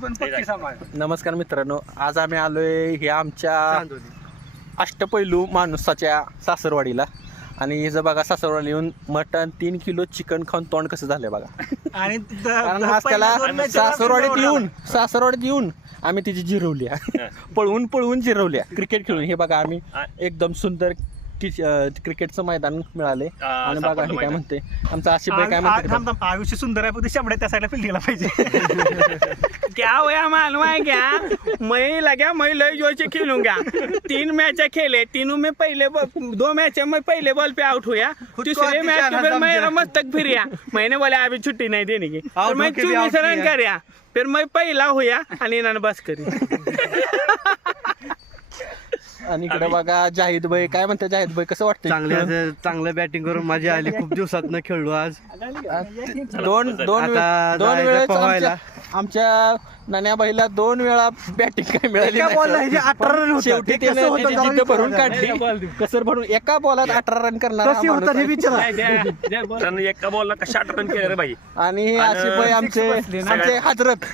नमस्कार मित्रांनो, आज आम्ही आलोय हे आमच्या अष्टपैलू माणसाच्या सासरवाडीला. आणि हिचं बघा सासरवाडी येऊन मटन 3 किलो चिकन खाऊन तोंड कसं झालंय बघा. आणि कारण आज त्याला सासरवाडीत येऊन आम्ही तिची जिरवल्या पळवून जिरवल्या क्रिकेट खेळून. हे बघा आम्ही एकदम सुंदर क्रिकेटचं मैदान मिळाले. आणि बघा हे काय म्हणते आमचा आशिफ भाई काय म्हणते, आयुष्य सुंदर आहे, फक्त शंभर त्या साईडला फिल्डिंगला पाहिजे. क्या हुआ मालूम है क्या, मैं लगा मैं लय जोर से खेलूंगा. 3 मैच खेले, तीनों में पहले 2 मैच में पहले बॉल पे आउट हुआ. तीसरे मैच में फिर मैं मस्तक फिर गया. मैंने बोला अभी छुट्टी नहीं देने की, और मैं 24 रन कर गया. फिर मैं पहिला हुआ आणि इन्होंने बस करी. आणि इकडे बघा जाहीद भाई काय म्हणते. जाहीद भाई कसं वाटतं? चांगलं बॅटिंग करून माझी आली. खूप दिवसात न खेळलो आज. दोन वेळेस आमच्या नान्याबाईला 2 वेळा बॅटिंग काय मिळाली नाही. शेवटी जिद्द भरून काढली, कसर भरून एका बॉलात 18 रन करणार. एका बॉलला कशा 8 रन केले रे भाई. आणि आशिफ भाई आमचे हजरत